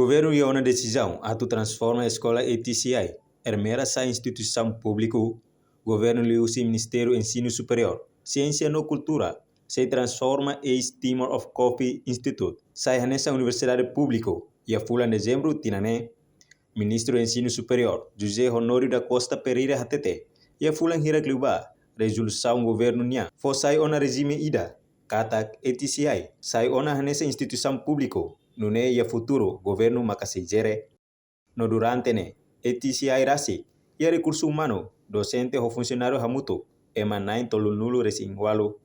Governo ia uma decisão a transforma a escola ETCI em sa instituição pública. Governo liu si Ministério Ensino Superior, Ciência e Cultura se transforma em Timor of Coffee Institute. Sai nessa universidade pública e a fula em dezembro tinane. Ministro do Ensino Superior, José Honório da Costa Pereira Hatete, e a fula em Hiracliuba, resolução governo nia, for sai ona regime ida, katak ETCI, sai ona nessa instituição pública, no ne e a futuro governo makasejere. No durante ne, ETCI rasi, e a recurso humano, docente ou funcionário hamuto, emanain tolu nulo resingualo.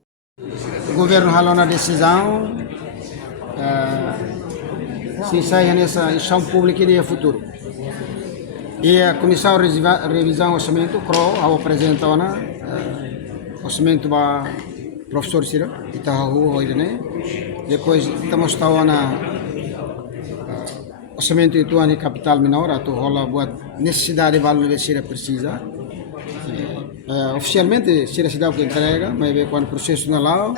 O governo halou na decisão, se sai nessa instituição pública e a futuro. E a Comissão de Revisão do Orçamento, CRO, ao apresentar o orçamento para o professor Sira, e está hoje, né? Depois estamos na orçamento do ano capital menor, a rola boa necessidade de valor que Sira precisa. Oficialmente, Sira se dá o que entrega, mas quando o processo não lá,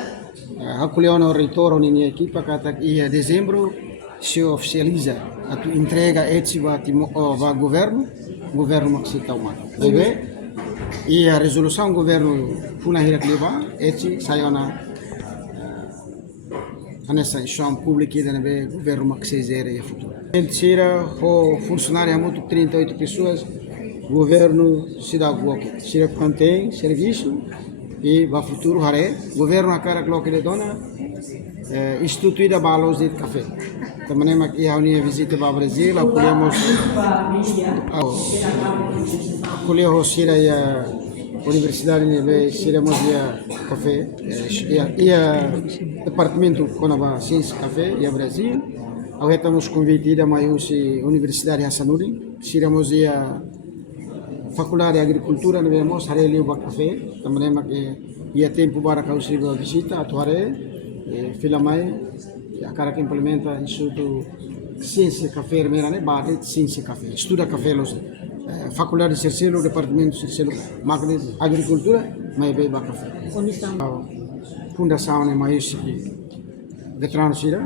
acolheu o reitor, a minha equipa, que em dezembro se oficializa a entrega esse ao governo maxita humano. E a resolução do governo Funa Hiracliuba, esse saiu nessa instituição pública do governo maxizera e futuro. Sira o funcionário muito 38 pessoas, o governo se dá o Sira contém serviço e vai futuro haré, o governo a cara que ele dona instituída balos de café. Também aqui a minha visita para o Brasil, acolhemos Sira e a Universidade de Sira Mozia Café e a Departamento de Ciência Café e a Brasil. Agora estamos convidados a Universidade Hassanuddin, Sira Mozia Faculdade de Agricultura, nós vamos ali o café. Também aqui há tempo para que eu visita a Tuaré, Filamai. A cara que implementa o Instituto Ciência Café, base de Ciência Café, estuda café, Faculdade de Cercelo, Departamento de Cercelo, Máquina de Agricultura, mas bebe café. Fundação é mais veterano Sira,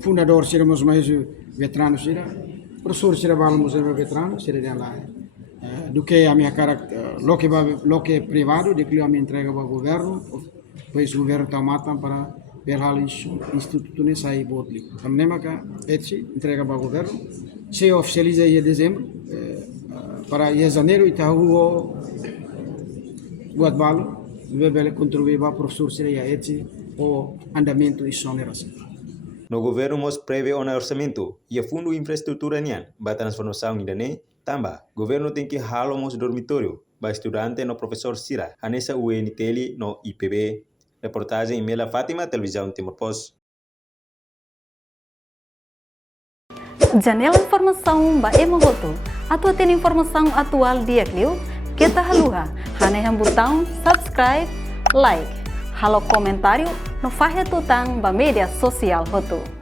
fundador Sira, mas mais veterano Sira, professor Sira, vamos veterano Sira de lá. Do que a minha cara, lo que é privado, de que a minha entrega para o governo, depois o governo está matando para Berhal Instituto ne sai botli. Também maka esse entrega para o governo. Se oficializa em dezembro, para em janeiro está o balo, vai contribuir para o professor seria esse o andamento e soneração. No governo mos prevê um orçamento e a fundo infraestrutura nian, ba transformação ainda ne, tamba, governo tem que halo mos dormitório, ba estudante no professor Sira, anessa UNTL no IPB. Reportagem Mela Fátima, Televisão Timor Post. Janela Informação ba Emogoto. Atua tem informação atual dia Clio. Kita haluha. Haneham botão subscribe, like. Halo comentário no Fahia Tutang ba media sosial Hoto.